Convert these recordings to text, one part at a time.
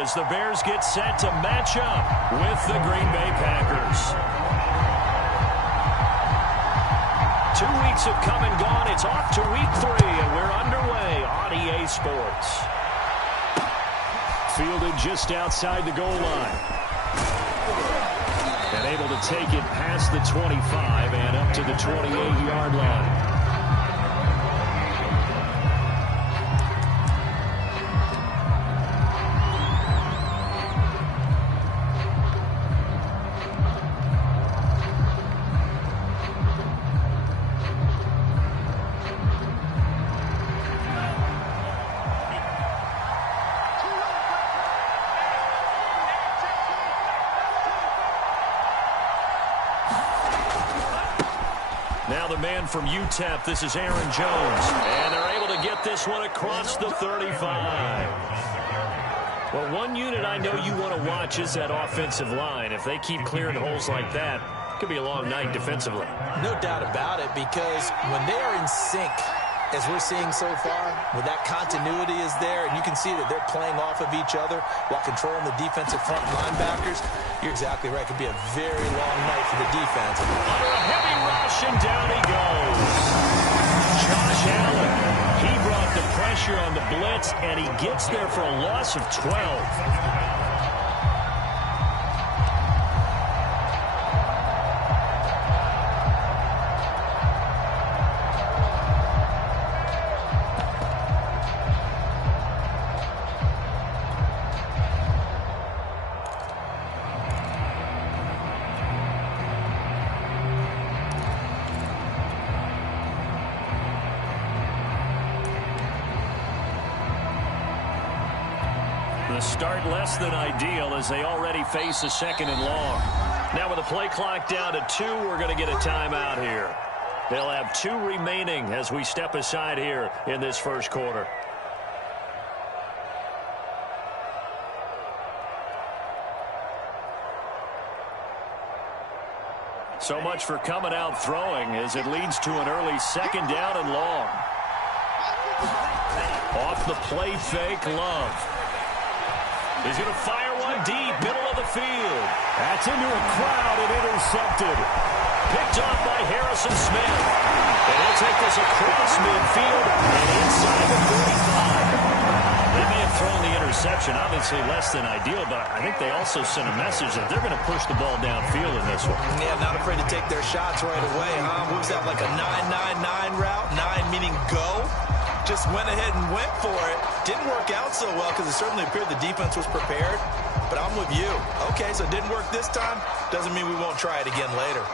as the Bears get set to match up with the Green Bay Packers. 2 weeks have come and gone. It's off to week 3, and we're underway on EA Sports. Fielded just outside the goal line. And able to take it past the 25 and up to the 28-yard line. Now the man from UTEP, this is Aaron Jones. And they're able to get this one across the 35. Well, one unit I know you want to watch is that offensive line. If they keep clearing holes like that, it could be a long night defensively. No doubt about it, because when they are in sync, as we're seeing so far, when that continuity is there, and you can see that they're playing off of each other while controlling the defensive front linebackers, you're exactly right. It could be a very long night for the defense. Under a heavy rush, and down he goes. Josh Allen, he brought the pressure on the blitz, and he gets there for a loss of 12. The start less than ideal as they already face a second and long. Now with the play clock down to 2, we're going to get a timeout here. They'll have 2 remaining as we step aside here in this first quarter. So much for coming out throwing as it leads to an early second down and long. Off the play fake, Love. He's going to fire one deep, middle of the field. That's into a crowd and intercepted. Picked off by Harrison Smith. And he'll take this across midfield and inside the 45. They may have thrown the interception, obviously less than ideal, but I think they also sent a message that they're going to push the ball downfield in this one. Yeah, not afraid to take their shots right away, huh? What was that, like a 9-9-9 route? 9 meaning go? Just went ahead and went for it. Didn't work out so well because it certainly appeared the defense was prepared. But I'm with you. Okay, so it didn't work this time. Doesn't mean we won't try it again later.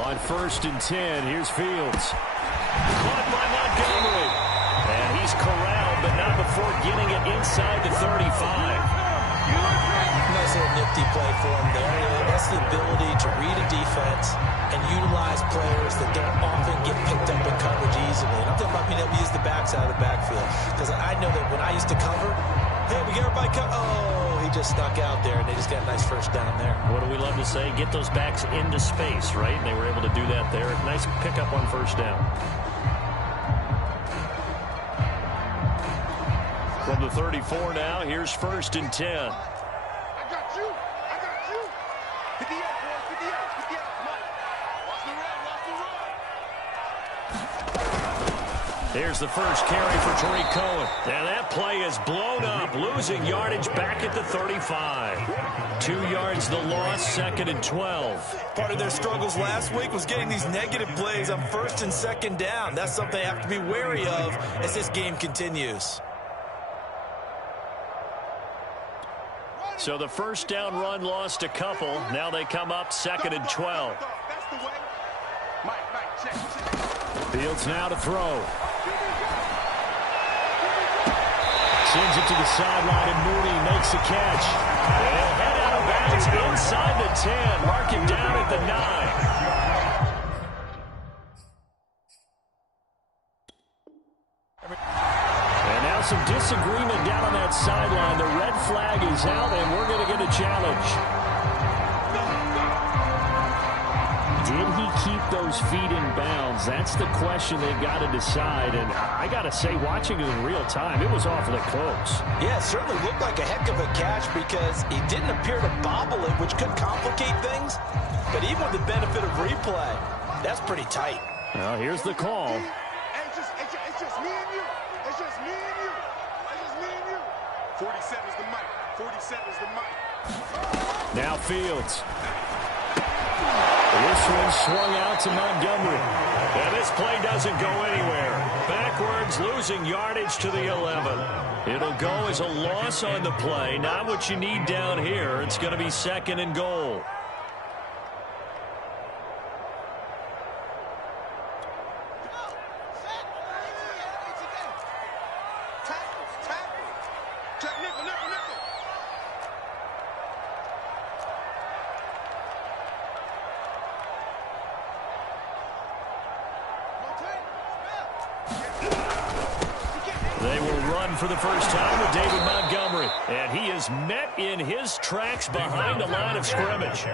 On 1st and 10, here's Fields. Caught by Montgomery. And he's corralled, but not before getting it inside the 35. Nice little nifty play for him there. That's the ability to read a defense and utilize players that don't often get picked up in coverage easily. And I'm talking about being able to use the backside of the backfield. Because I know that when I used to cover, hey, we get everybody cover. Oh, he just snuck out there, and they just got a nice first down there. What do we love to say? Get those backs into space, right? And they were able to do that there. Nice pickup on first down. From the 34 now, here's 1st and 10. I got you. I got you. 58, boys. 58. 58. Come on. Watch the run. Watch the run. Here's the first carry for Tariq Cohen. And that play is blown up, losing yardage back at the 35. 2 yards the loss, 2nd and 12. Part of their struggles last week was getting these negative plays on 1st and 2nd down. That's something they have to be wary of as this game continues. So the first down run lost a couple. Now they come up 2nd and 12. Fields now to throw. Sends it to the sideline, and Mooney makes the catch. They'll head out of bounds inside the 10. Mark him down at the 9. And now some disagreement down on that sideline. The flag is out, and we're going to get a challenge. Did he keep those feet in bounds? That's the question they've got to decide. And I got to say, watching it in real time, it was awfully close. Yeah, it certainly looked like a heck of a catch because he didn't appear to bobble it, which could complicate things. But even with the benefit of replay, that's pretty tight. Well, here's the call. Hey, it's just me and you. It's just me and you. It's just me and you. 47's the mic. 47's the mic. Now Fields. This one swung out to Montgomery. And this play doesn't go anywhere. Backwards, losing yardage to the 11. It'll go as a loss on the play. Not what you need down here. It's going to be 2nd and goal. They will run for the first time with David Montgomery. And he is met in his tracks behind the line of scrimmage.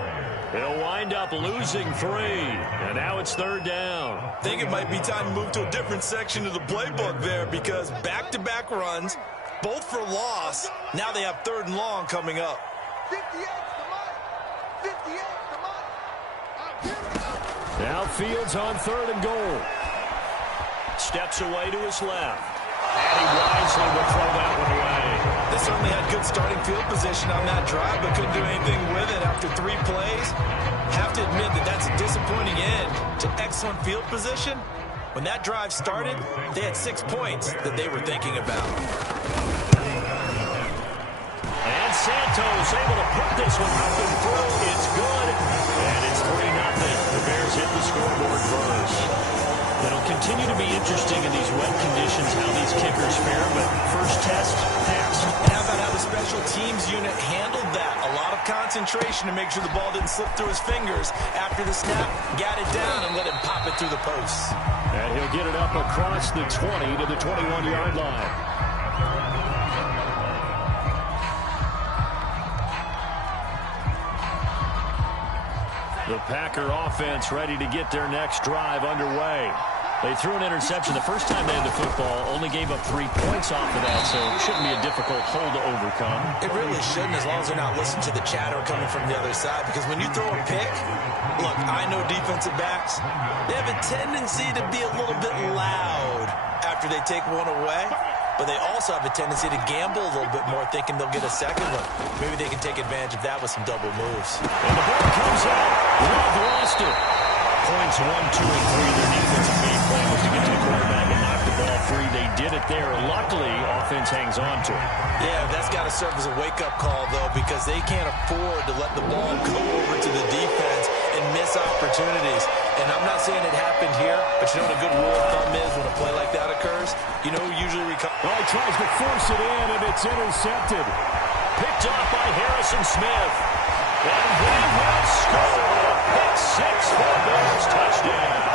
He'll wind up losing 3. And now it's 3rd down. I think it might be time to move to a different section of the playbook there because back-to-back runs, both for loss. Now they have 3rd and long coming up. 58's the mic. 58's the mic. Now Fields on 3rd and goal. Steps away to his left. And he wisely will throw that one away. They certainly had good starting field position on that drive, but couldn't do anything with it after 3 plays. Have to admit that that's a disappointing end to excellent field position. When that drive started, they had 6 points that they were thinking about. And Santos able to put this one up and through. It's good. And it's 3-0. The Bears hit the scoreboard first. It'll continue to be interesting in these wet conditions how these kickers fare, but first test, passed. And how about how the special teams unit handled that? A lot of concentration to make sure the ball didn't slip through his fingers. After the snap, got it down and let him pop it through the posts. And he'll get it up across the 20 to the 21-yard line. The Packer offense ready to get their next drive underway. They threw an interception the first time they had the football, only gave up 3 points off of that, so it shouldn't be a difficult hole to overcome. It really shouldn't, as long as they're not listening to the chatter coming from the other side, because when you throw a pick, look, I know defensive backs, they have a tendency to be a little bit loud after they take one away. But they also have a tendency to gamble a little bit more, thinking they'll get a second one. Maybe they can take advantage of that with some double moves. And the ball comes out. Love lost it. Points 1, 2, and 3. Their defensive game plan was to get to the quarterback and knock the ball free. They did it there. Luckily, offense hangs on to it. Yeah, that's got to serve as a wake-up call, though, because they can't afford to let the ball go over to the defense and miss opportunities. And I'm not saying it happened here, but you know what a good rule of thumb is when a play like that occurs? You know who usually recovers? Oh, he tries to force it in, and it's intercepted. Picked off by Harrison Smith. And they will score. Pick 6 for the Bears. Touchdown.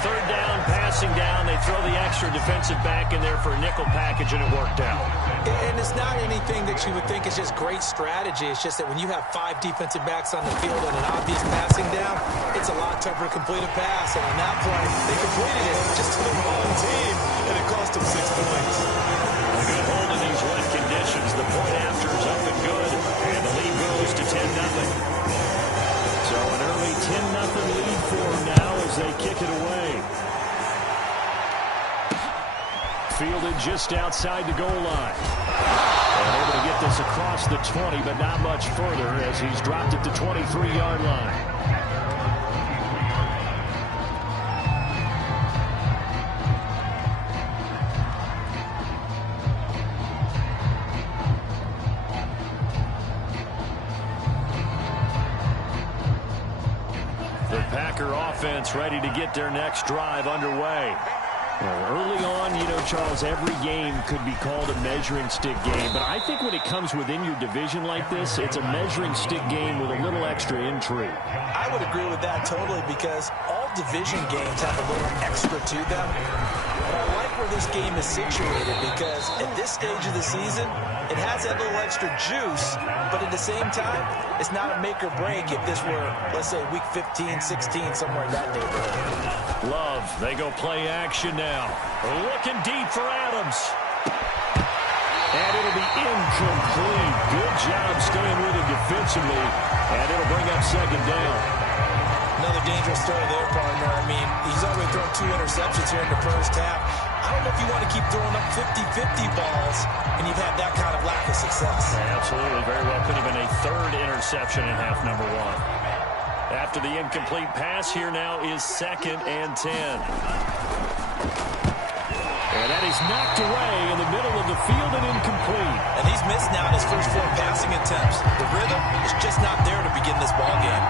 3rd down, passing down. They throw the extra defensive back in there for a nickel package, and it worked out. And it's not anything that you would think is just great strategy. It's just that when you have 5 defensive backs on the field and an obvious passing down, it's a lot tougher to complete a pass. And on that play, they completed it just to the wrong team, and it cost them 6 points. A good hold in these wet conditions. The point after is up and good, and the lead grows to 10-0. So an early 10-0 lead for them now as they kick it away. Fielded just outside the goal line. And able to get this across the 20, but not much further as he's dropped it to 23-yard line. The Packer offense ready to get their next drive underway. Well, early on, you know, Charles, every game could be called a measuring stick game. But I think when it comes within your division like this, it's a measuring stick game with a little extra intrigue. I would agree with that totally because all division games have a little extra to them. But I like where this game is situated, because at this stage of the season, it has that little extra juice, but at the same time, it's not a make or break if this were, let's say, week 15, 16, somewhere in that neighborhood. Love, they go play action now. Looking deep for Adams. And it'll be incomplete. Good job staying with it defensively, and it'll bring up second down. Another dangerous throw there, partner. I mean, he's already thrown 2 interceptions here in the first half. I don't know if you want to keep throwing up 50-50 balls, and you've had that kind of lack of success. Yeah, absolutely. Very well could have been a 3rd interception in half number 1. After the incomplete pass, here now is 2nd and 10. And that is knocked away in the middle of the field and incomplete. And he's missed now in his first 4 passing attempts. The rhythm is just not there to begin this ball game.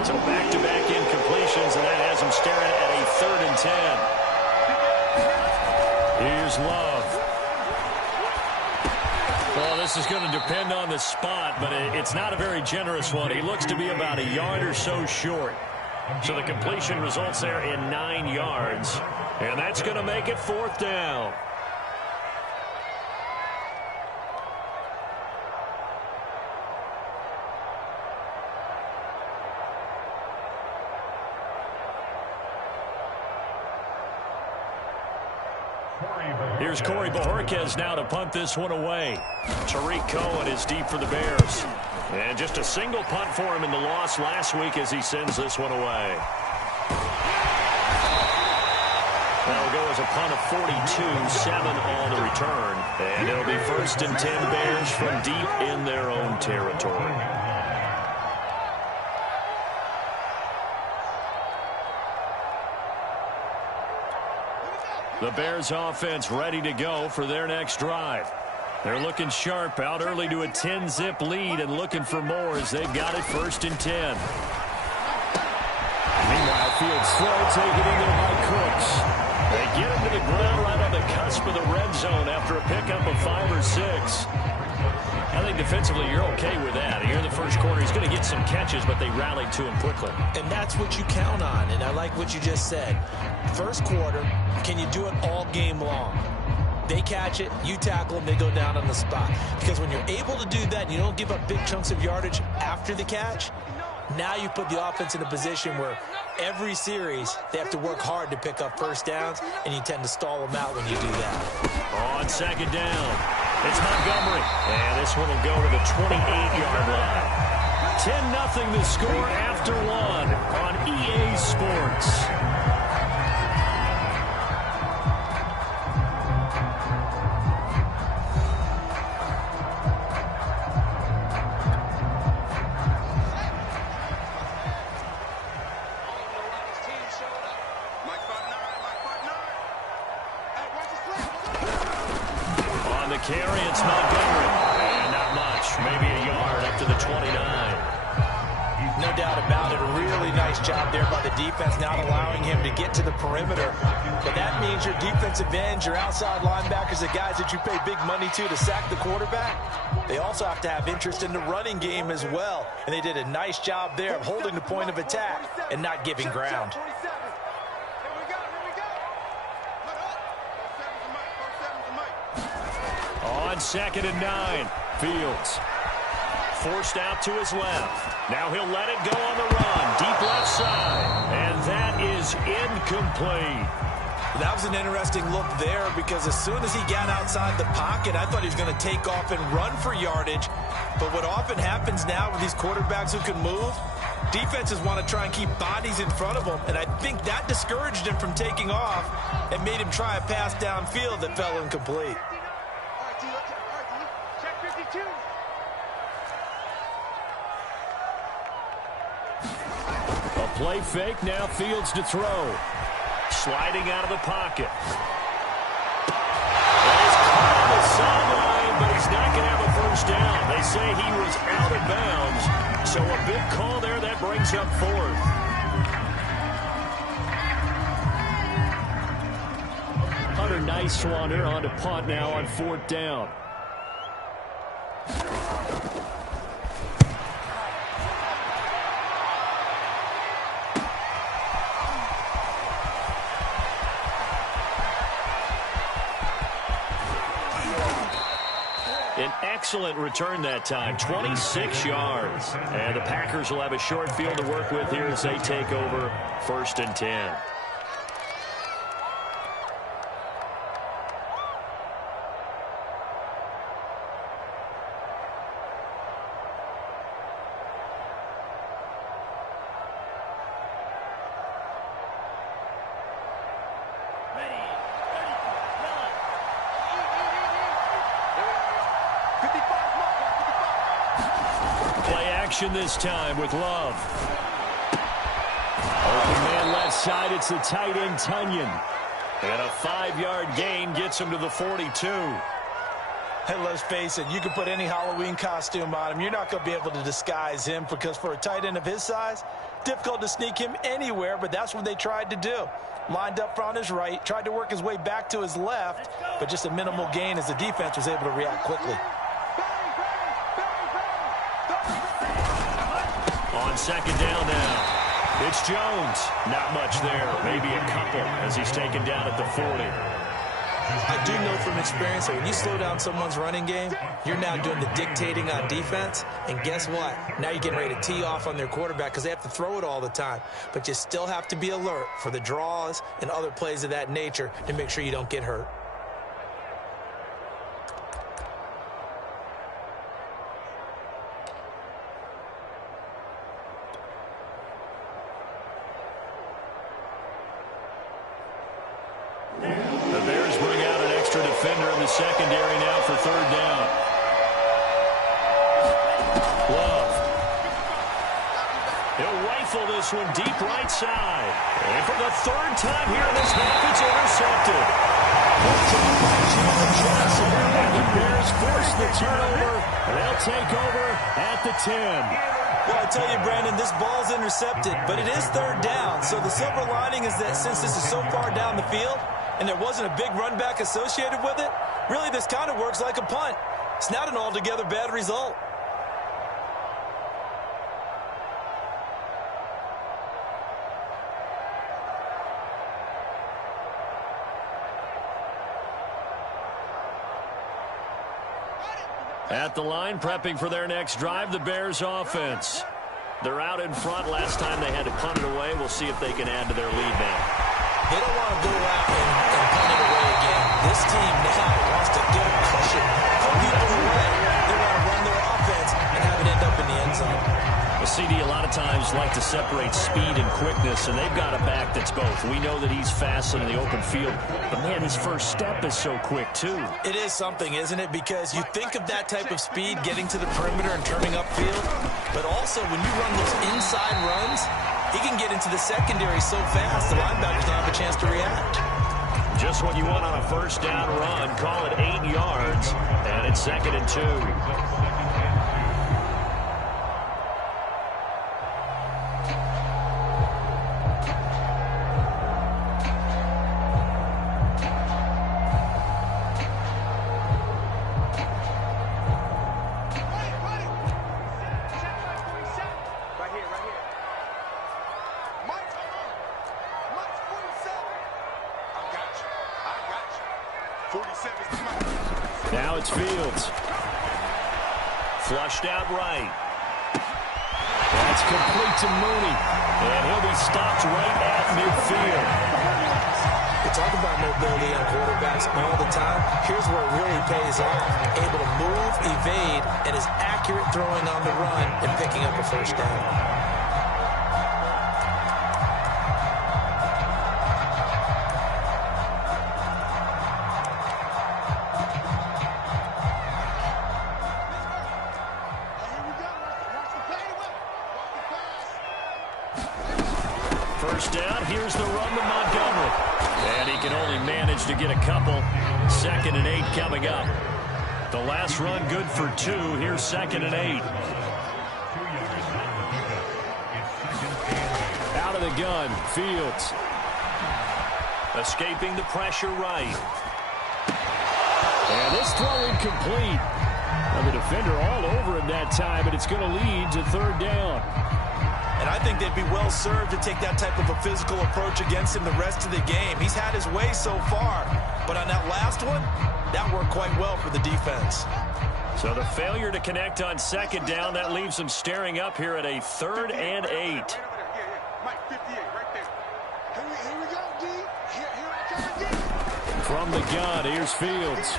So back-to-back incompletions, and that has him staring at a 3rd and 10. Here's Love. Well, this is going to depend on the spot, but it's not a very generous one. He looks to be about a yard or so short. So the completion results there in 9 yards, and that's going to make it 4th down. Here's Corey Bojorquez now to punt this one away. Tariq Cohen is deep for the Bears. And just a single punt for him in the loss last week as he sends this one away. That'll go as a punt of 42-7 on the return. And it'll be 1st and 10 Bears from deep in their own territory. The Bears offense ready to go for their next drive. They're looking sharp, out early to a 10-zip lead and looking for more as they've got it 1st and 10. Meanwhile, field slow, taken in there by Cooks. They get him to the ground right on the cusp of the red zone after a pickup of 5 or 6. I think defensively you're okay with that. Here in the first quarter, he's going to get some catches, but they rallied to him quickly. And that's what you count on, and I like what you just said. First quarter, can you do it all game long? They catch it, you tackle them, they go down on the spot. Because when you're able to do that and you don't give up big chunks of yardage after the catch, now you put the offense in a position where every series they have to work hard to pick up first downs, and you tend to stall them out when you do that. On 2nd down, it's Montgomery. And this one will go to the 28-yard line. 10-0 the score after 1 on EA Sports. Carry, it's Montgomery. And not much, maybe a yard up to the 29. No doubt about it. A really nice job there by the defense, not allowing him to get to the perimeter. But that means your defensive ends, your outside linebackers, the guys that you pay big money to sack the quarterback, they also have to have interest in the running game as well. And they did a nice job there of holding the point of attack and not giving ground. On 2nd and 9, Fields forced out to his left. Now he'll let it go on the run, deep left side, and that is incomplete. That was an interesting look there, because as soon as he got outside the pocket, I thought he was going to take off and run for yardage. But what often happens now with these quarterbacks who can move, defenses want to try and keep bodies in front of them, and I think that discouraged him from taking off and made him try a pass downfield that fell incomplete. A play fake, now Fields to throw. Sliding out of the pocket. He's caught on the sideline, but he's not going to have a first down. They say he was out of bounds, so a big call there that brings up 4th. Hunter Nicewander on to punt now on 4th down. An excellent return that time, 26 yards. And the Packers will have a short field to work with here as they take over 1st and 10. This time with Love. Open man left side. It's the tight end, Tunyon. And a 5-yard gain gets him to the 42. And let's face it, you can put any Halloween costume on him. You're not going to be able to disguise him because for a tight end of his size, difficult to sneak him anywhere, but that's what they tried to do. Lined up on his right, tried to work his way back to his left, but just a minimal gain as the defense was able to react quickly. On 2nd down now, it's Jones. Not much there, maybe a couple as he's taken down at the 40. I do know from experience that when you slow down someone's running game, you're now doing the dictating on defense. And guess what? Now you're getting ready to tee off on their quarterback because they have to throw it all the time. But you still have to be alert for the draws and other plays of that nature to make sure you don't get hurt. Defender in the secondary now for 3rd down. Love. He'll rifle this one deep right side. And for the 3rd time here in this half, it's intercepted. And the Bears force the turnover. They'll take over at the 10. Well, I tell you, Brandon, this ball's intercepted, but it is 3rd down. So the silver lining is that since this is so far down the field, and there wasn't a big run back associated with it, really this kind of works like a punt. It's not an altogether bad result. At the line, prepping for their next drive, the Bears offense. They're out in front. Last time they had to punt it away. We'll see if they can add to their lead now. They don't want to go out and punt it away again. This team now wants to get a cushion, put people away. They want to run their offense and have it end up in the end zone. Well, CD a lot of times like to separate speed and quickness, and they've got a back that's both. We know that he's fast in the open field, but man, his first step is so quick too. It is something, isn't it? Because you think of that type of speed getting to the perimeter and turning upfield, but also when you run those inside runs, he can get into the secondary so fast, the linebackers don't have a chance to react. Just what you want on a 1st down run. Call it 8 yards, and it's 2nd and 2. Now it's Fields. Flushed out right. That's complete to Mooney. And he'll be stopped right at midfield. We talk about mobility on quarterbacks all the time. Here's where it really pays off. Able to move, evade, and is accurate throwing on the run and picking up a 1st down. Down. Here's the run to Montgomery. And he can only manage to get a couple. 2nd and 8 coming up. The last run good for 2. Here's 2nd and 8. Out of the gun. Fields. Escaping the pressure right. And this throw incomplete. Now the defender all over him that time, but it's going to lead to 3rd down. And I think they'd be well served to take that type of a physical approach against him the rest of the game. He's had his way so far, but on that last one, that worked quite well for the defense. So the failure to connect on second down, that leaves them staring up here at a 3rd and 8. Mike, 58, right there. Here we go, D. Here I come again. From the gun, here's Fields.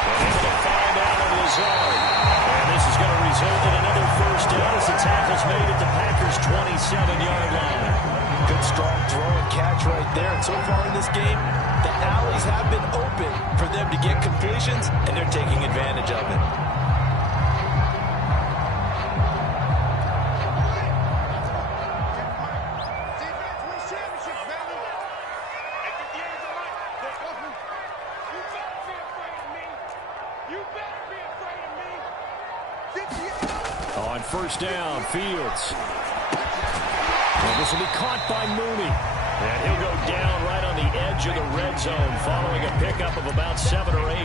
And able to find Allen Lazard. And this is going to result in another first down as the tackle's made at the Packers' 27-yard line. Good strong throw and catch right there. And so far in this game, the alleys have been open for them to get completions, and they're taking advantage of it. Defense wins championships, baby. At the end of the night, you better be afraid of me. You better be afraid of me. 58. On first down, Fields. And this will be caught by Mooney. And he'll go down right on the edge of the red zone following a pickup of about 7 or 8.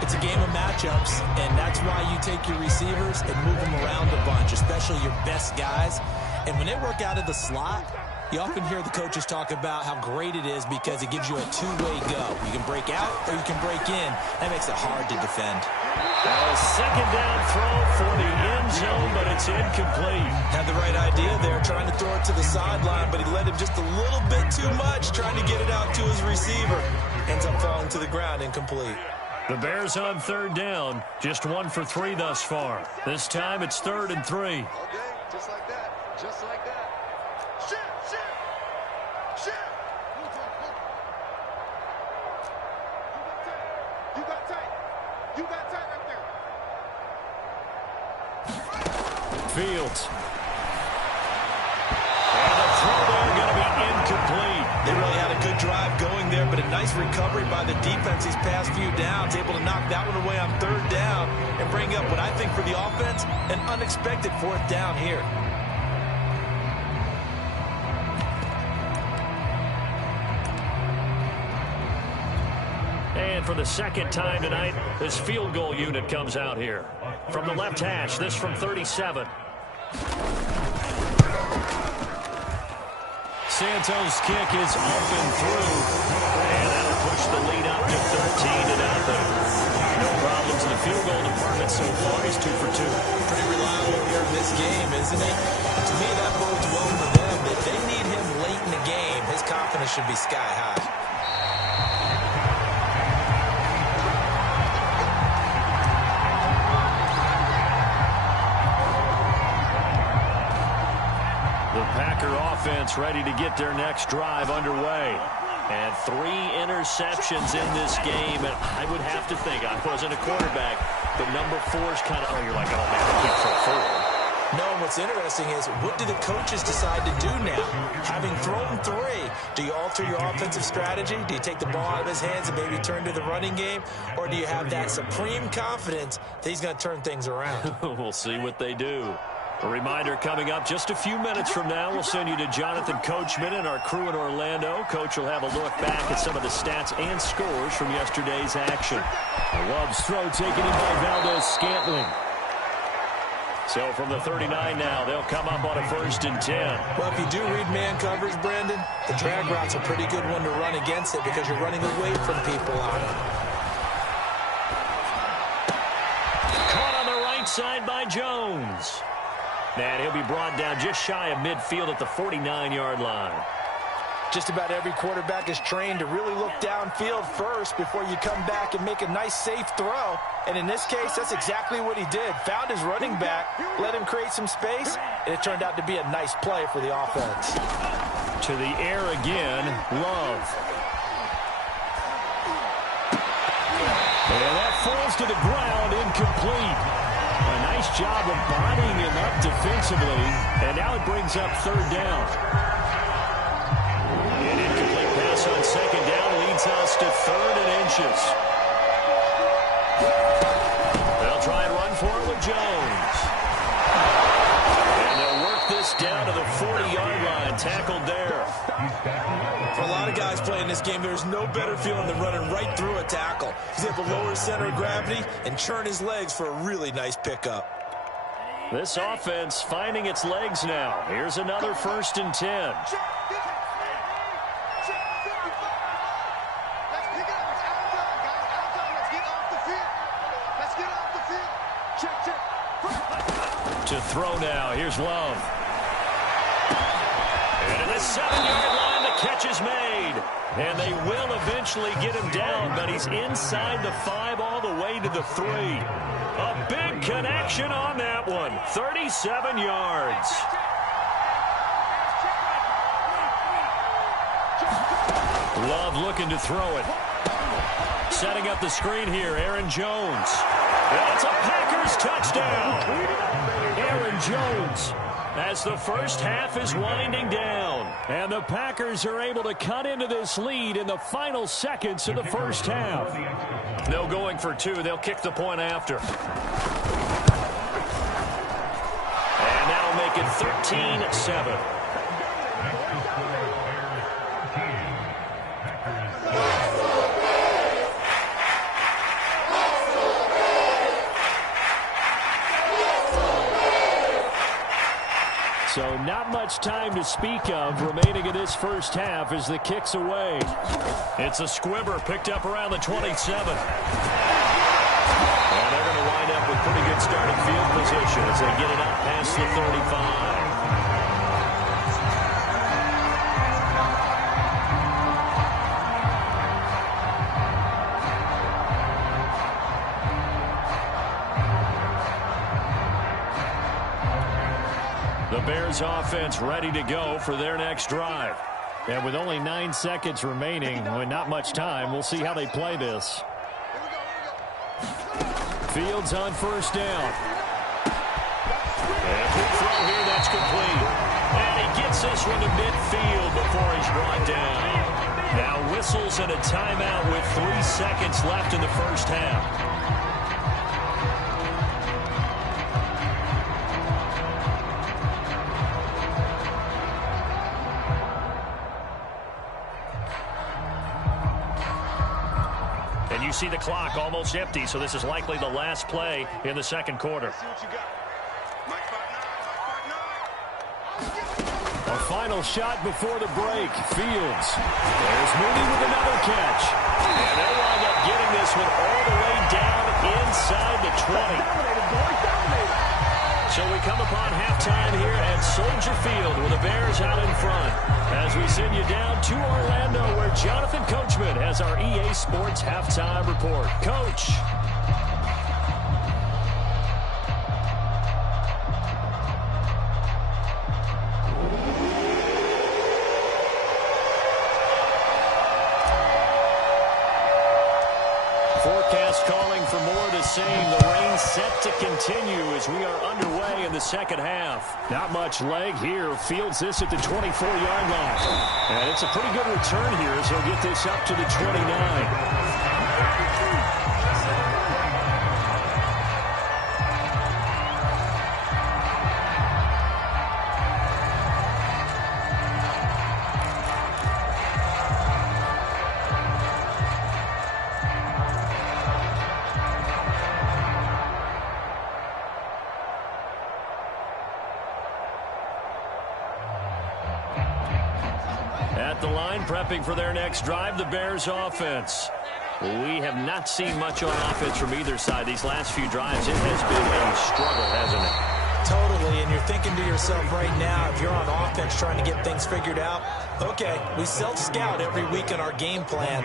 It's a game of matchups, and that's why you take your receivers and move them around a bunch, especially your best guys. And when they work out of the slot, you often hear the coaches talk about how great it is because it gives you a two-way go. You can break out or you can break in. That makes it hard to defend. A second down throw for the end zone, but it's incomplete. Had the right idea there, trying to throw it to the sideline, but he led him just a little bit too much, trying to get it out to his receiver. Ends up falling to the ground, incomplete. The Bears on third down, just 1 for 3 thus far. This time it's 3rd and 3. Okay, just like that. Just like that. Shit. You got tight. You got tight right there. Fields. And the throw there going to be incomplete. They really had a good drive going there, but a nice recovery by the defense these past few downs, able to knock that one away on third down and bring up what I think for the offense, an unexpected 4th down here. And for the second time tonight, this field goal unit comes out here. From the left hash, this from 37. Santos' kick is up and through. And that'll push the lead up to 13-0. No problems in the field goal department so far. He's 2 for 2. Pretty reliable here in this game, isn't he? To me, that bodes well for them. If they need him late in the game, his confidence should be sky high. The Packer offense ready to get their next drive underway. And 3 interceptions in this game. And I would have to think, I wasn't a quarterback, but number 4 is kind of, oh, you're like, oh, man, I can't throw 4. No, what's interesting is, what do the coaches decide to do now? Having thrown 3, do you alter your offensive strategy? Do you take the ball out of his hands and maybe turn to the running game? Or do you have that supreme confidence that he's going to turn things around? We'll see what they do. A reminder coming up just a few minutes from now. We'll send you to Jonathan Coachman and our crew in Orlando. Coach will have a look back at some of the stats and scores from yesterday's action. Love's throw taken in by Valdez-Scantling. So from the 39 now, they'll come up on a 1st and 10. Well, if you do read man coverage, Brandon, the drag route's a pretty good one to run against it because you're running away from people on it. Caught on the right side by Jones. And he'll be brought down just shy of midfield at the 49-yard line. Just about every quarterback is trained to really look downfield first before you come back and make a nice, safe throw. And in this case, that's exactly what he did. Found his running back, let him create some space, and it turned out to be a nice play for the offense. To the air again, Love. And that falls to the ground, incomplete. A nice job of bodying him up defensively, and now it brings up 3rd down. An incomplete pass on 2nd down leads us to 3rd and inches. They'll try and run for it with Jones. And they'll work this down to the 40-yard line, tackled there. For a lot of guys playing this game, there's no better feeling than running right through a tackle. He's able to lower his center of gravity and churn his legs for a really nice pickup. This offense finding its legs now. Here's another 1st and 10. Let's pick it up. It's out of time, guys. Out of time. Let's get off the field. To throw now. Here's Love. And at the 7-yard line, the catch is made. And they will eventually get him down, but he's inside the 5 all the way to the 3. A big connection on that one. 37 yards. Love looking to throw it. Setting up the screen here, Aaron Jones. And it's a Packers touchdown. Aaron Jones, as the first half is winding down. And the Packers are able to cut into this lead in the final seconds of the first half. No going for 2. They'll kick the point after. And that'll make it 13-7. So not much time to speak of remaining in this first half as the kick's away. It's a squibber picked up around the 27. And they're going to wind up with pretty good starting field position as they get it up past the 35. The Bears offense ready to go for their next drive. And with only 9 seconds remaining, with not much time, we'll see how they play this. Fields on first down. And a quick throw here, that's complete. And he gets this one to midfield before he's brought down. Now whistles and a timeout with 3 seconds left in the first half. You see the clock almost empty, so this is likely the last play in the second quarter. See what you got. Mike 5'9", A final shot before the break. Fields. There's Mooney with another catch. And they'll wind up getting this one all the way down inside the 20. So we come upon halftime here at Soldier Field with the Bears out in front. As we send you down to Orlando where Jonathan Coachman has our EA Sports halftime report. Coach. Forecast calling for more of the same. The rain set to continue as we are underway in the second half. Not much leg here. Fields this at the 24-yard line. And it's a pretty good return here as he'll get this up to the 29. At the line, prepping for their next drive, the Bears offense. We have not seen much on offense from either side. These last few drives, it has been a struggle, hasn't it? Totally, and you're thinking to yourself right now, if you're on offense trying to get things figured out, okay, we self-scout every week in our game plan.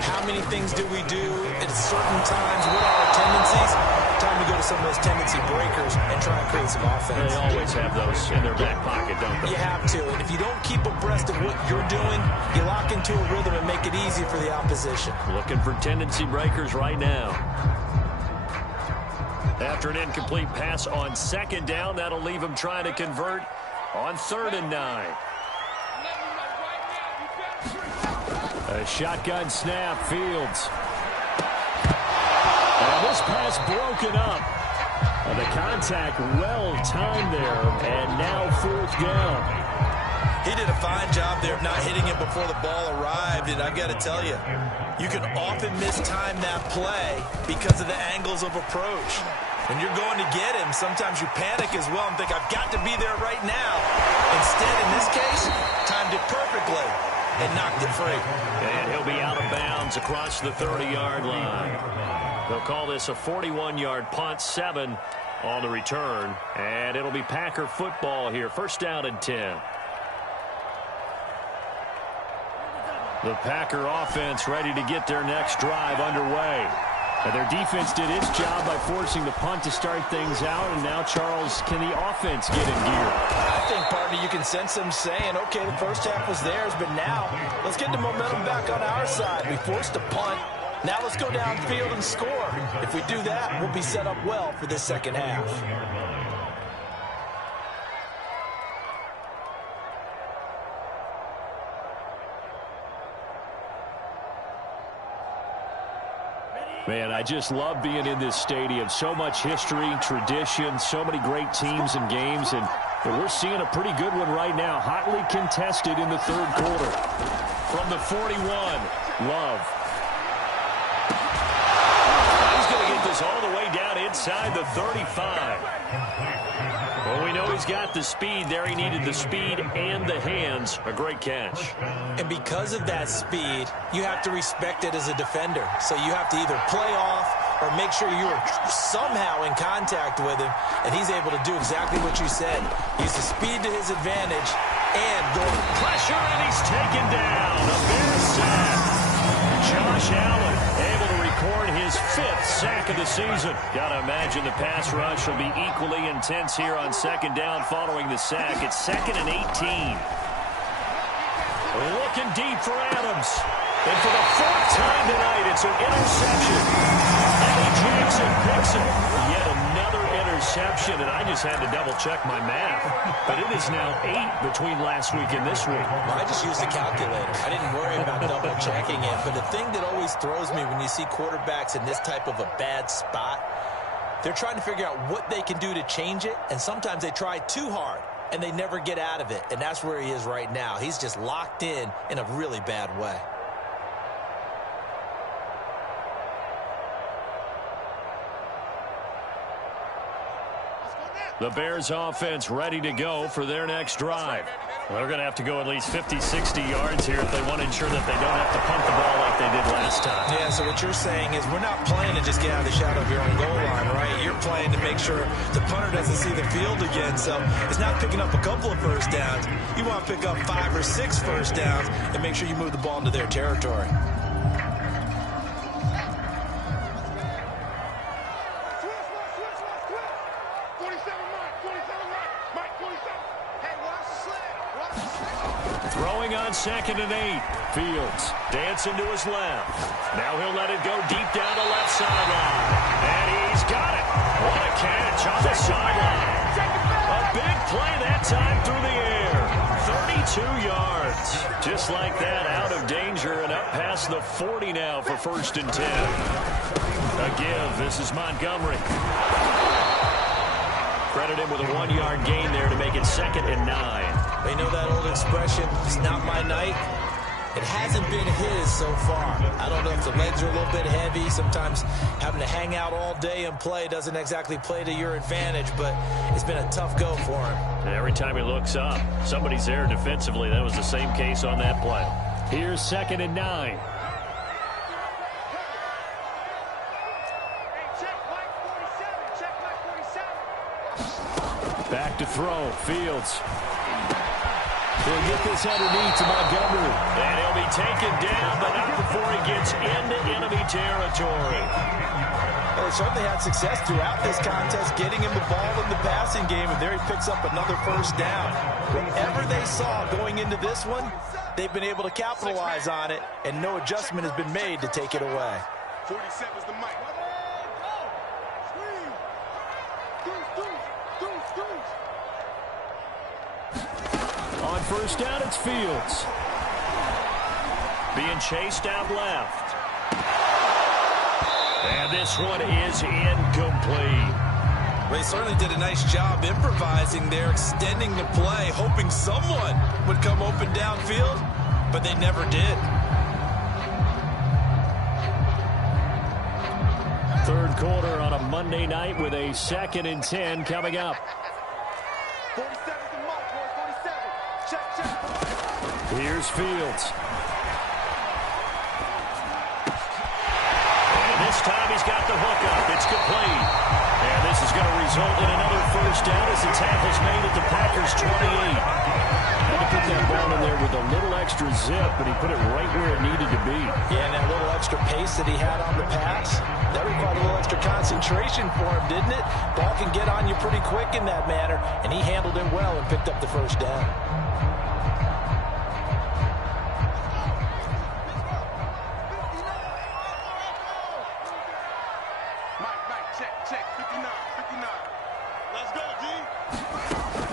How many things do we do at certain times? What are our tendencies? Time to go to some of those tendency breakers and try and create some offense. They always have those in their back pocket, don't they? You have to, and if you don't keep abreast of what you're doing, you lock into a rhythm and make it easy for the opposition. Looking for tendency breakers right now. After an incomplete pass on second down, that'll leave him trying to convert on 3rd and 9. A shotgun snap, Fields. And this pass broken up. And the contact well timed there, and now 4th down. He did a fine job there of not hitting it before the ball arrived, and I've got to tell you, you can often mistime that play because of the angles of approach. When you're going to get him, sometimes you panic as well and think, I've got to be there right now. Instead, in this case, timed it perfectly and knocked it free. And he'll be out of bounds across the 30-yard line. They'll call this a 41-yard punt, 7 on the return, and it'll be Packer football here. First down and 10. The Packer offense ready to get their next drive underway. And their defense did its job by forcing the punt to start things out. And now, Charles, can the offense get in gear? I think, partner, you can sense them saying, okay, the first half was theirs, but now let's get the momentum back on our side. We forced a punt. Now let's go downfield and score. If we do that, we'll be set up well for this second half. Man, I just love being in this stadium. So much history, tradition, so many great teams and games, and we're seeing a pretty good one right now. Hotly contested in the third quarter. From the 41, Love. He's going to get this all the way down inside the 35. Well, we know he's got the speed there. He needed the speed and the hands. A great catch. And because of that speed, you have to respect it as a defender. So you have to either play off or make sure you are somehow in contact with him, and he's able to do exactly what you said. Use the speed to his advantage and go pressure, and he's taken down. A Bears sack. Josh Allen able to record his 5th sack of the season. Got to imagine the pass rush will be equally intense here on second down following the sack. It's 2nd and 18. Looking deep for Adams. And for the 4th time tonight, it's an interception. Eddie Jackson picks it. Yet another interception, and I just had to double-check my math. But it is now 8 between last week and this week. Well, I just used the calculator. I didn't worry about double-checking it. But the thing that always throws me when you see quarterbacks in this type of a bad spot, they're trying to figure out what they can do to change it, and sometimes they try too hard, and they never get out of it. And that's where he is right now. He's just locked in a really bad way. The Bears offense ready to go for their next drive. Well, they're going to have to go at least 50, 60 yards here if they want to ensure that they don't have to punt the ball like they did last time. Yeah, so what you're saying is we're not playing to just get out of the shadow of your own goal line, right? You're playing to make sure the punter doesn't see the field again. So it's not picking up a couple of first downs. You want to pick up 5 or 6 first downs and make sure you move the ball into their territory. Throwing on 2nd and 8. Fields dancing to his left. Now he'll let it go deep down the left sideline. And he's got it. What a catch on the sideline. A big play that time through the air. 32 yards. Just like that, out of danger and up past the 40 now for 1st and 10. A give. This is Montgomery. Credit him with a 1-yard gain there to make it 2nd and 9. They know that old expression, it's not my night. It hasn't been his so far. I don't know if the legs are a little bit heavy. Sometimes having to hang out all day and play doesn't exactly play to your advantage, but it's been a tough go for him. And every time he looks up, somebody's there defensively. That was the same case on that play. Here's 2nd and 9. Back to throw. Fields. He'll get this underneath to Montgomery. And he'll be taken down, but not before he gets into enemy territory. Well, they certainly had success throughout this contest, getting him the ball in the passing game, and there he picks up another first down. Whatever they saw going into this one, they've been able to capitalize on it, and no adjustment has been made to take it away. 47's the mic. On first down, it's Fields. Being chased out left. And this one is incomplete. They certainly did a nice job improvising there, extending the play, hoping someone would come open downfield, but they never did. Third quarter on a Monday night with a 2nd and 10 coming up. 47's the mic, boy. 47. Check. Here's Fields. This time he's got the hook up. It's complete. And this is going to result in another first down as the tackle's made at the Packers' 28. Had to put that ball in there with a little extra zip, but he put it right where it needed to be. Yeah, and that little extra pace that he had on the pass, that required a little extra concentration for him, didn't it? Ball can get on you pretty quick in that manner, and he handled it well and picked up the first down.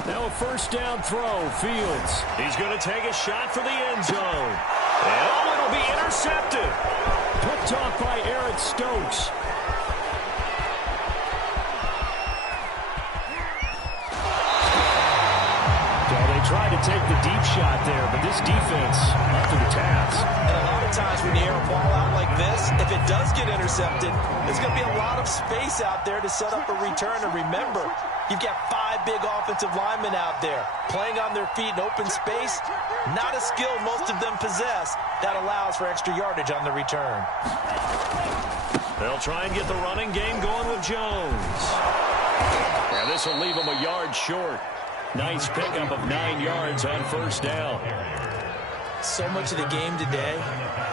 Now a first down throw, Fields. He's going to take a shot for the end zone. Oh, it'll be intercepted. Picked off by Eric Stokes. Well, they tried to take the deep shot there, but this defense up to the task. And a lot of times when you air a ball out like this, if it does get intercepted, there's going to be a lot of space out there to set up a return. And remember, you've got 5 big offensive linemen out there playing on their feet in open space. Not a skill most of them possess. That allows for extra yardage on the return. They'll try and get the running game going with Jones. Yeah, this will leave him a yard short. Nice pickup of 9 yards on first down. So much of the game today,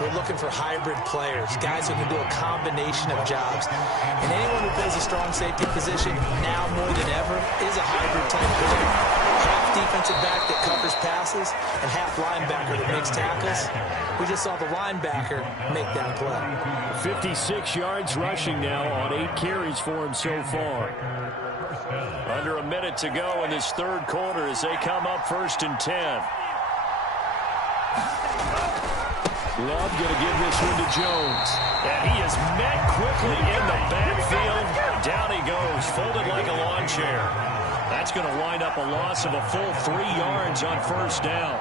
we're looking for hybrid players, guys who can do a combination of jobs. And anyone who plays a strong safety position, now more than ever, is a hybrid type player. Half defensive back that covers passes, and half linebacker that makes tackles. We just saw the linebacker make that play. 56 yards rushing now on 8 carries for him so far. Under a minute to go in this third quarter as they come up 1st and 10. Love going to give this one to Jones. And he is met quickly in the backfield. Down he goes, folded like a lawn chair. That's going to wind up a loss of a full 3 yards on first down.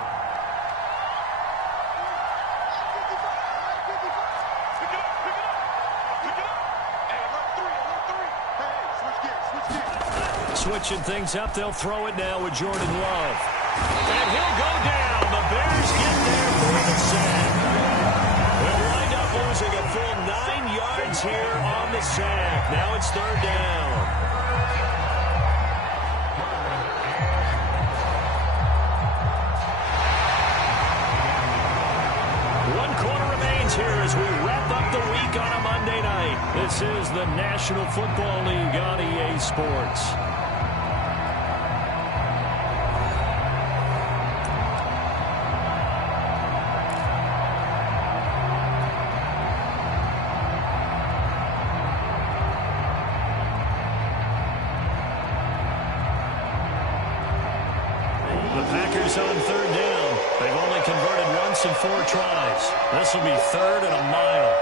Switching things up, they'll throw it now with Jordan Love. And he'll go down. The Bears get there for the sack. They'll wind up losing a full 9 yards here on the sack. Now it's 3rd down. One quarter remains here as we wrap up the week on a Monday night. This is the National Football League on EA Sports. On 3rd down. They've only converted once in 4 tries. This will be 3rd and a mile.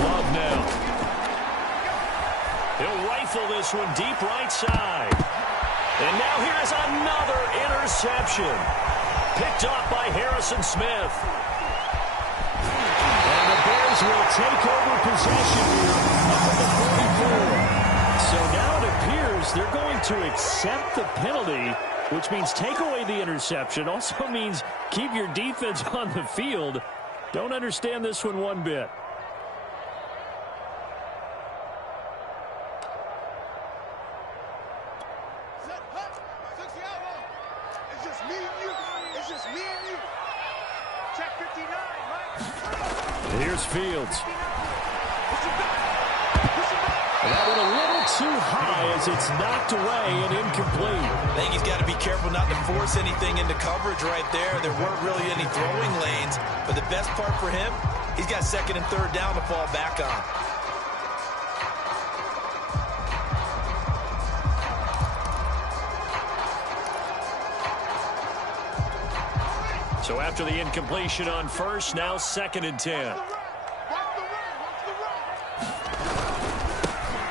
Love now. He'll rifle this one deep right side. And now here is another interception. Picked off by Harrison Smith. Bears will take over possession here up at the 44. So now it appears they're going to accept the penalty, which means take away the interception. Also means keep your defense on the field. Don't understand this one one bit. It's just me and you. It's just me and you. Check 59, Mike. Here's Fields. That one a little too high as it's knocked away and incomplete. I think he's got to be careful not to force anything into coverage right there. There weren't really any throwing lanes, but the best part for him, he's got 2nd and 3rd down to fall back on. So after the incompletion on first, now 2nd and 10.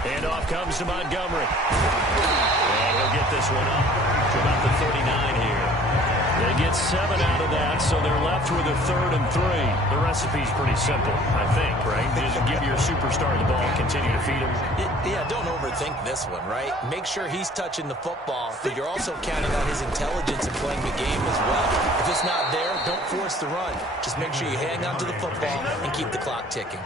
And off comes to Montgomery. And he'll get this one up to about the 39 here. They to get 7 out of that, so they're left with a 3rd and 3. The recipe's pretty simple, I think, right? Just give your superstar the ball, continue to feed him. Yeah, don't overthink this one, right? Make sure he's touching the football, but you're also counting on his intelligence in playing the game as well. If it's not there, don't force the run. Just make sure you hang on to the football and keep the clock ticking.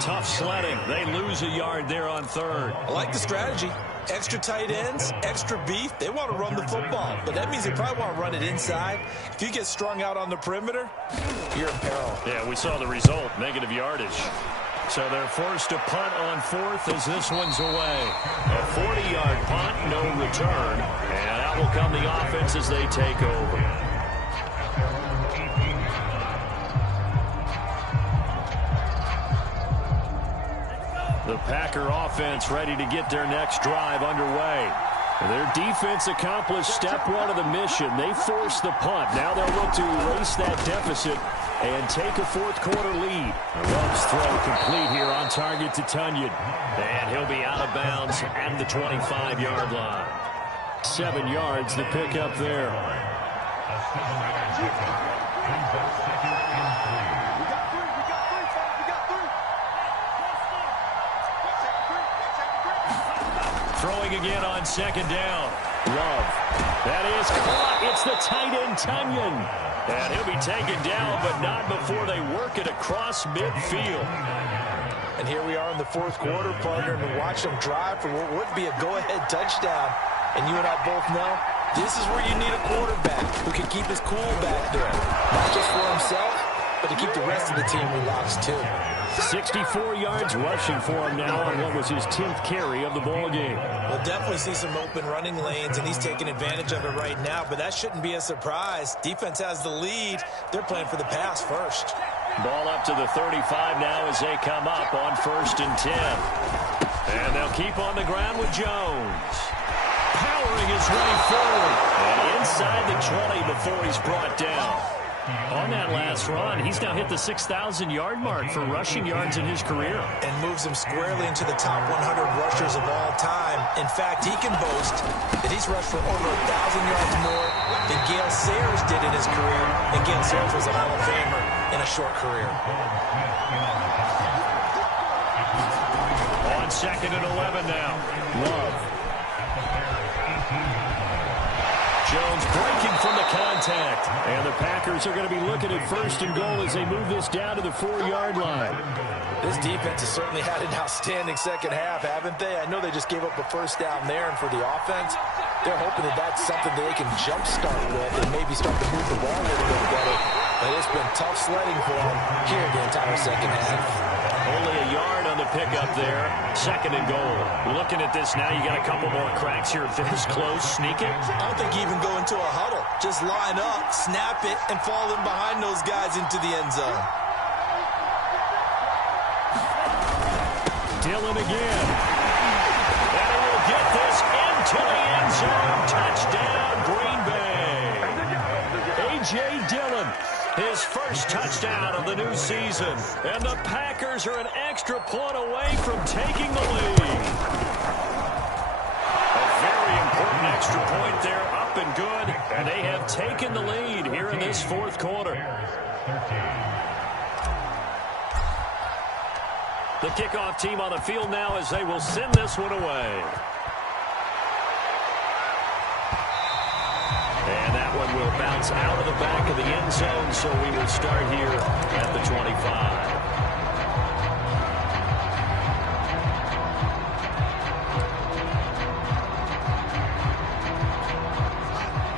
Tough sledding. They lose a yard there on 3rd. I like the strategy. Extra tight ends, extra beef. They want to run the football, but that means they probably want to run it inside. If you get strung out on the perimeter, you're in peril. Yeah, we saw the result, negative yardage. So they're forced to punt on 4th as this one's away. A 40-yard punt, no return. And out will come the offense as they take over. The Packer offense ready to get their next drive underway. Their defense accomplished step 1 of the mission. They forced the punt. Now they'll look to erase that deficit and take a 4th quarter lead. Love's throw complete here on target to Tunyon. And he'll be out of bounds at the 25-yard line. 7 yards to pick up there. Throwing again on 2nd down. Love. That is caught. It's the tight end, Tunyon. And he'll be taken down, but not before they work it across midfield. And here we are in the 4th quarter, partner, and watch them drive for what would be a go-ahead touchdown. And you and I both know this is where you need a quarterback who can keep his cool back there. Not just for himself, but to keep the rest of the team relaxed too. 64 yards rushing for him now on what was his 10th carry of the ball game. We'll definitely see some open running lanes, and he's taking advantage of it right now, but that shouldn't be a surprise. Defense has the lead. They're playing for the pass first. Ball up to the 35 now as they come up on 1st and 10. And they'll keep on the ground with Jones. Powering his way forward. And inside the 20 before he's brought down. On that last run, he's now hit the 6,000-yard mark for rushing yards in his career. And moves him squarely into the top 100 rushers of all time. In fact, he can boast that he's rushed for over 1,000 yards more than Gale Sayers did in his career. And Gale Sayers was a Hall of Famer in a short career. On 2nd and 11 now. Love. Jones breaking from the contact. And the Packers are going to be looking at 1st and goal as they move this down to the 4-yard line. This defense has certainly had an outstanding second half, haven't they? I know they just gave up a 1st down there, and for the offense, they're hoping that that's something they can jumpstart with and maybe start to move the ball a little bit better. But it's been tough sledding for them here the entire second half. Only a yard on the pickup there. 2nd and goal. Looking at this now, you got a couple more cracks here. If this close, sneak it. I don't think you even go into a huddle. Just line up, snap it, and fall in behind those guys into the end zone. Dillon again. And he will get this into the end zone. Touchdown, Green Bay. A.J. Dillon. His first touchdown of the new season. And the Packers are an extra point away from taking the lead. A very important extra point there, up and good. And they have taken the lead here in this 4th quarter. The kickoff team on the field now as they will send this one away. And that one will bounce out of the back of the end zone, so we will start here at the 25.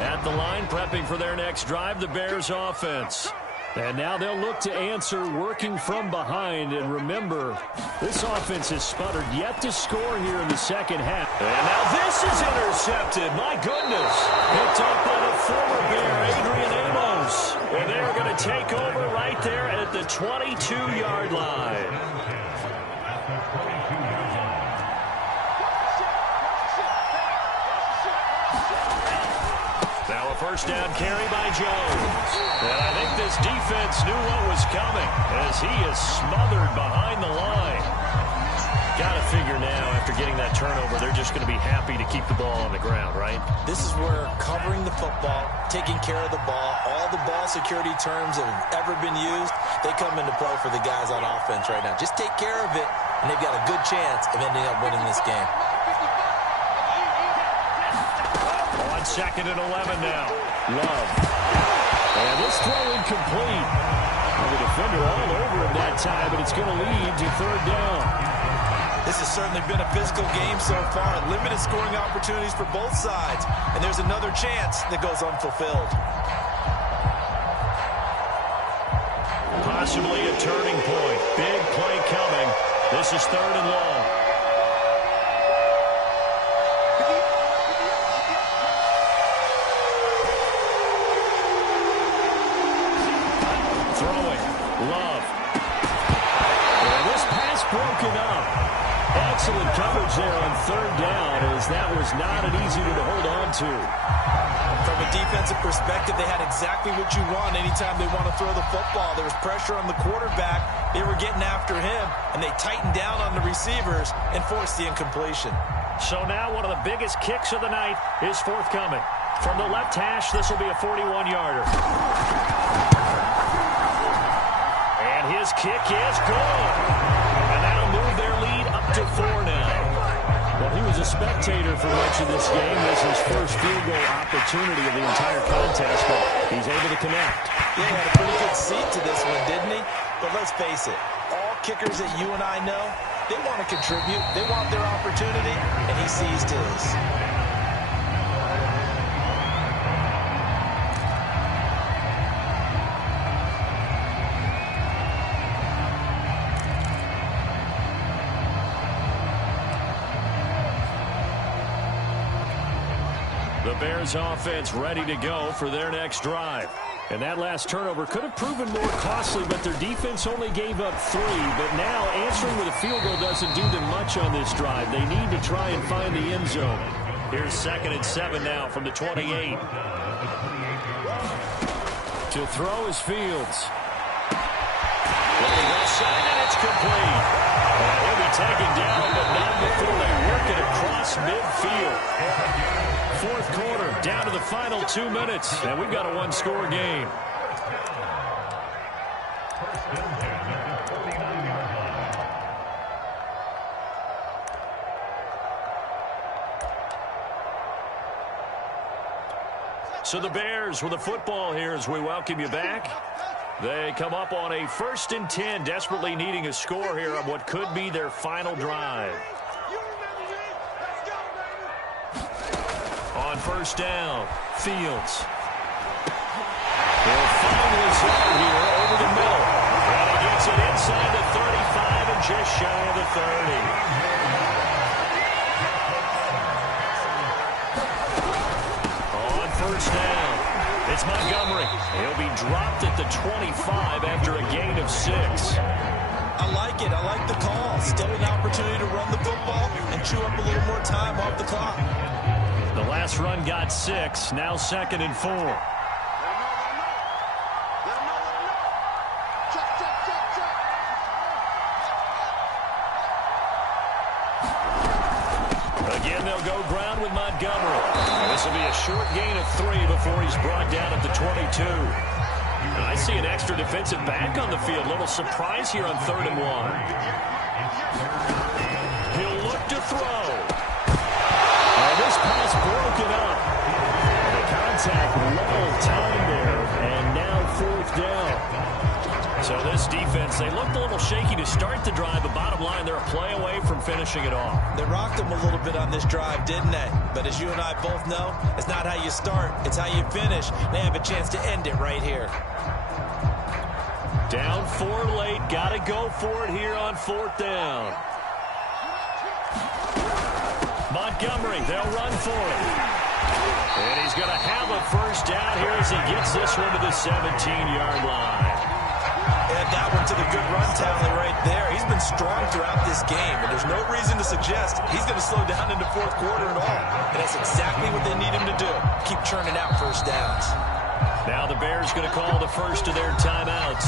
At the line, prepping for their next drive, the Bears offense. And now they'll look to answer working from behind. And remember, this offense has sputtered yet to score here in the second half. And now this is intercepted. My goodness. Picked up by the former Bear, Adrian Amos. And they're going to take over right there at the 22-yard line. Now a first down carry by Jones. And I think this defense knew what was coming as he is smothered behind the line. Got to figure now after getting that that turnover, they're just going to be happy to keep the ball on the ground, right? This is where covering the football, taking care of the ball, all the ball security terms that have ever been used, they come into play for the guys on offense right now. Just take care of it, and they've got a good chance of ending up winning this game. On 2nd and 11 now. Love. And this throw incomplete. The defender all over him that time, but it's going to lead to 3rd down. This has certainly been a physical game so far. Limited scoring opportunities for both sides. And there's another chance that goes unfulfilled. Possibly a turning point. Big play coming. This is 3rd and long. Throwing. Love. And this pass broken up. Excellent coverage there on 3rd down, as that was not an easy one to hold on to. From a defensive perspective, they had exactly what you want anytime they want to throw the football. There was pressure on the quarterback. They were getting after him, and they tightened down on the receivers and forced the incompletion. So now one of the biggest kicks of the night is forthcoming. From the left hash, this will be a 41-yarder. And his kick is good. And that'll move their lead up to 4 now. Well, he was a spectator for much of this game. This is his first field goal opportunity of the entire contest, but he's able to connect. Yeah, he had a pretty good seat to this one, didn't he? But let's face it, all kickers that you and I know, they want to contribute. They want their opportunity, and he seized his. The Bears offense ready to go for their next drive. And that last turnover could have proven more costly, but their defense only gave up 3. But now answering with a field goal doesn't do them much on this drive. They need to try and find the end zone. Here's 2nd and 7 now from the 28. To throw is Fields. Looking left side, and it's complete. And he'll be taken down, but not before they work it across midfield. 4th quarter, down to the final 2 minutes, and we've got a 1-score game. So the Bears with the football here as we welcome you back. They come up on a 1st and 10, desperately needing a score here on what could be their final drive. On 1st down, Fields. He'll find his yard here over the middle. And he gets it inside the 35 and just shy of the 30. On 1st down, it's Montgomery. He'll be dropped at the 25 after a gain of 6. I like it. I like the call. Still an opportunity to run the football and chew up a little more time off the clock. The last run got 6. Now 2nd and 4. Again, they'll go ground with Montgomery. This will be a short gain of 3 before he's brought down at the 22. And I see an extra defensive back on the field. A little surprise here on 3rd and 1. He'll look to throw. This pass broken up. The contact well timed there, and now 4th down. So this defense, they looked a little shaky to start the drive, but bottom line, they're a play away from finishing it off. They rocked them a little bit on this drive, didn't they? But as you and I both know, it's not how you start, it's how you finish. They have a chance to end it right here. Down 4 late, got to go for it here on 4th down. Montgomery, they'll run for it. And he's going to have a 1st down here as he gets this one to the 17-yard line. Add that one to the good run tally right there. He's been strong throughout this game, and there's no reason to suggest he's going to slow down into 4th quarter at all. And that's exactly what they need him to do. Keep churning out 1st downs. Now the Bears going to call the first of their timeouts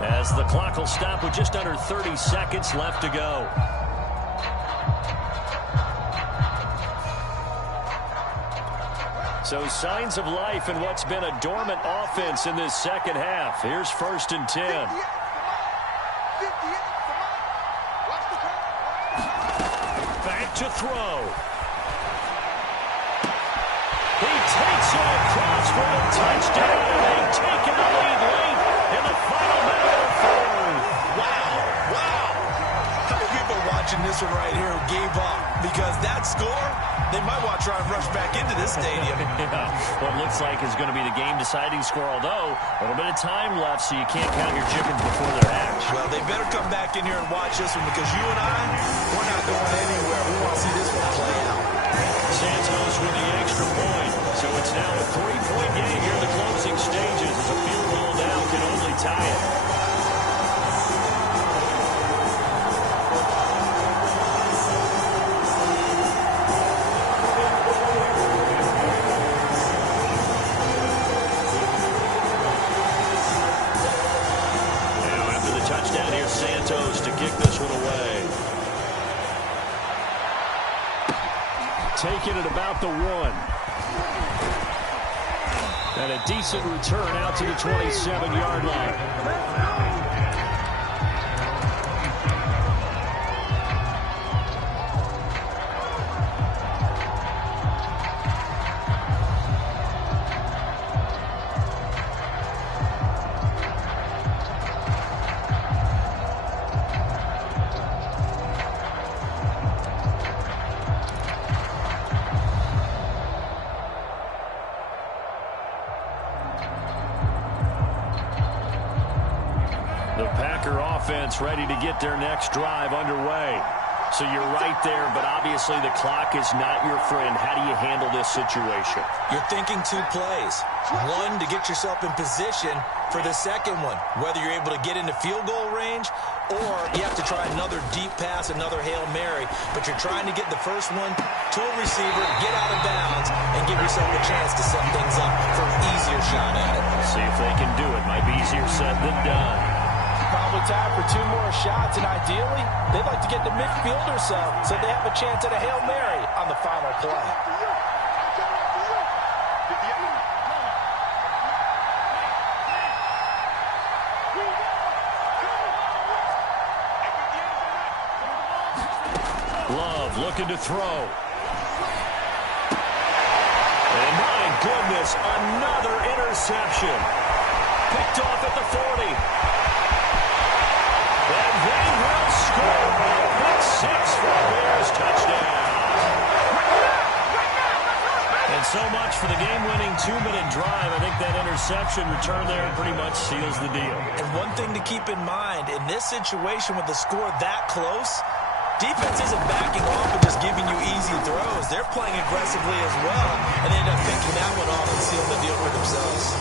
as the clock will stop with just under 30 seconds left to go. So signs of life in what's been a dormant offense in this second half. Here's 1st and 10. Back to throw. He takes it across for the touchdown, and they've taken the lead late in the final minute of the fourth. Wow. How many people watching this one right here who gave up? Because that score, they might want to try and rush back into this stadium. Yeah, what looks like is going to be the game-deciding score, although a little bit of time left, so you can't count your chickens before they're hatched. Well, they better come back in here and watch this one, because you and I, we're not going anywhere. We want to see this one play out. Santos with the extra point. So it's now a 3-point game here in the closing stages, as a field goal now can only tie it. Now after the touchdown here, Santos to kick this one away. Taking it about the 1. And a decent return out to the 27-yard line. The Packer offense ready to get their next drive underway. So you're right there, but obviously the clock is not your friend. How do you handle this situation? You're thinking 2 plays. One, to get yourself in position for the second one, whether you're able to get into field goal range or you have to try another deep pass, another Hail Mary, but you're trying to get the first one to a receiver, get out of bounds, and give yourself a chance to set things up for an easier shot at it. See if they can do it. Might be easier said than done. Probably time for 2 more shots, and ideally, they'd like to get to midfield or so they have a chance at a Hail Mary on the final play. Love looking to throw. And my goodness, another interception. Picked off at the 40. And they will score. Pick 6 for the Bears, touchdown. And so much for the game-winning 2-minute drive. I think that interception return there pretty much seals the deal. And one thing to keep in mind, in this situation with the score that close, defense isn't backing off and just giving you easy throws. They're playing aggressively as well, and they end up picking that one off and sealing the deal for themselves.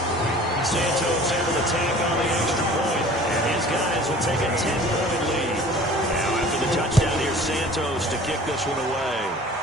Santos able to tack on the extra point, and his guys will take a 10-point lead. Now after the touchdown here, Santos to kick this one away.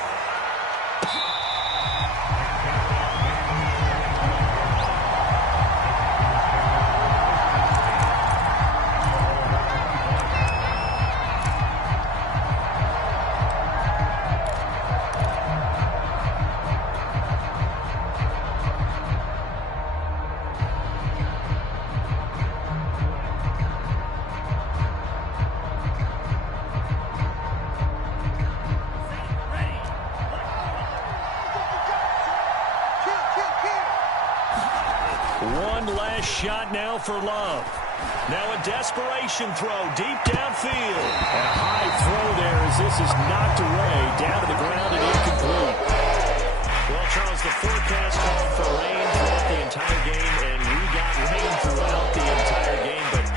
One last shot now for Love. Now a desperation throw deep downfield. A high throw there as this is knocked away down to the ground.